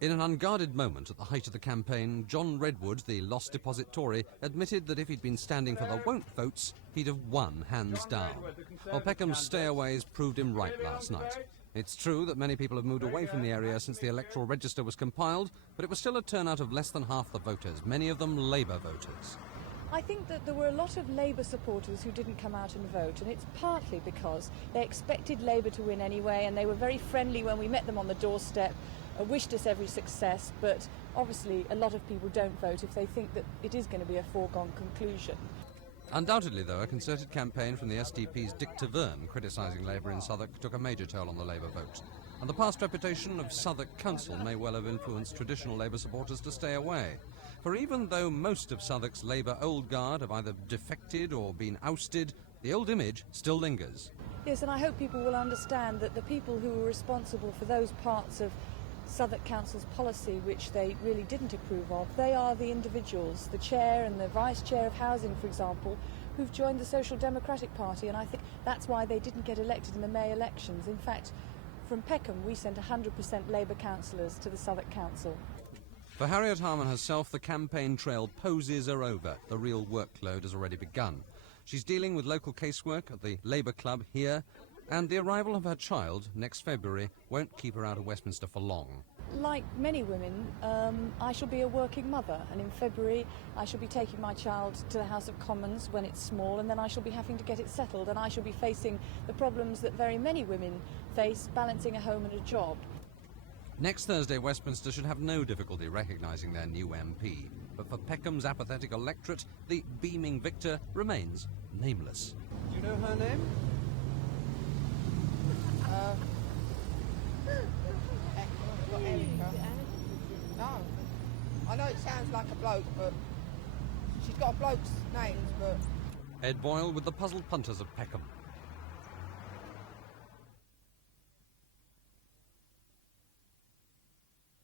In an unguarded moment at the height of the campaign, John Redwood, the lost deposit Tory, admitted that if he'd been standing for the won't votes, he'd have won hands down. Well, Peckham's stayaways proved him right last night. It's true that many people have moved away from the area since the electoral register was compiled, but it was still a turnout of less than half the voters, many of them Labour voters. I think that there were a lot of Labour supporters who didn't come out and vote, and it's partly because they expected Labour to win anyway, and they were very friendly when we met them on the doorstep, wished us every success, but obviously a lot of people don't vote if they think that it is going to be a foregone conclusion. Undoubtedly, though, a concerted campaign from the SDP's Dick Taverne criticising Labour in Southwark took a major toll on the Labour vote. And the past reputation of Southwark Council may well have influenced traditional Labour supporters to stay away. For even though most of Southwark's Labour old guard have either defected or been ousted, the old image still lingers. Yes, and I hope people will understand that the people who were responsible for those parts of Southwark Council's policy which they really didn't approve of, they are the individuals, the chair and the vice chair of housing, for example, who've joined the Social Democratic Party, and I think that's why they didn't get elected in the May elections. In fact, from Peckham we sent 100% Labour councillors to the Southwark Council. For Harriet Harman herself, the campaign trail poses are over. The real workload has already begun. She's dealing with local casework at the Labour Club here, and the arrival of her child next February won't keep her out of Westminster for long. Like many women, I shall be a working mother, and in February I shall be taking my child to the House of Commons when it's small, and then I shall be having to get it settled, and I shall be facing the problems that very many women face, balancing a home and a job. Next Thursday, Westminster should have no difficulty recognising their new MP. But for Peckham's apathetic electorate, the beaming victor remains nameless. Do you know her name? Not Erica. No. I know it sounds like a bloke, but she's got a bloke's names, but... Ed Boyle with the puzzled punters of Peckham.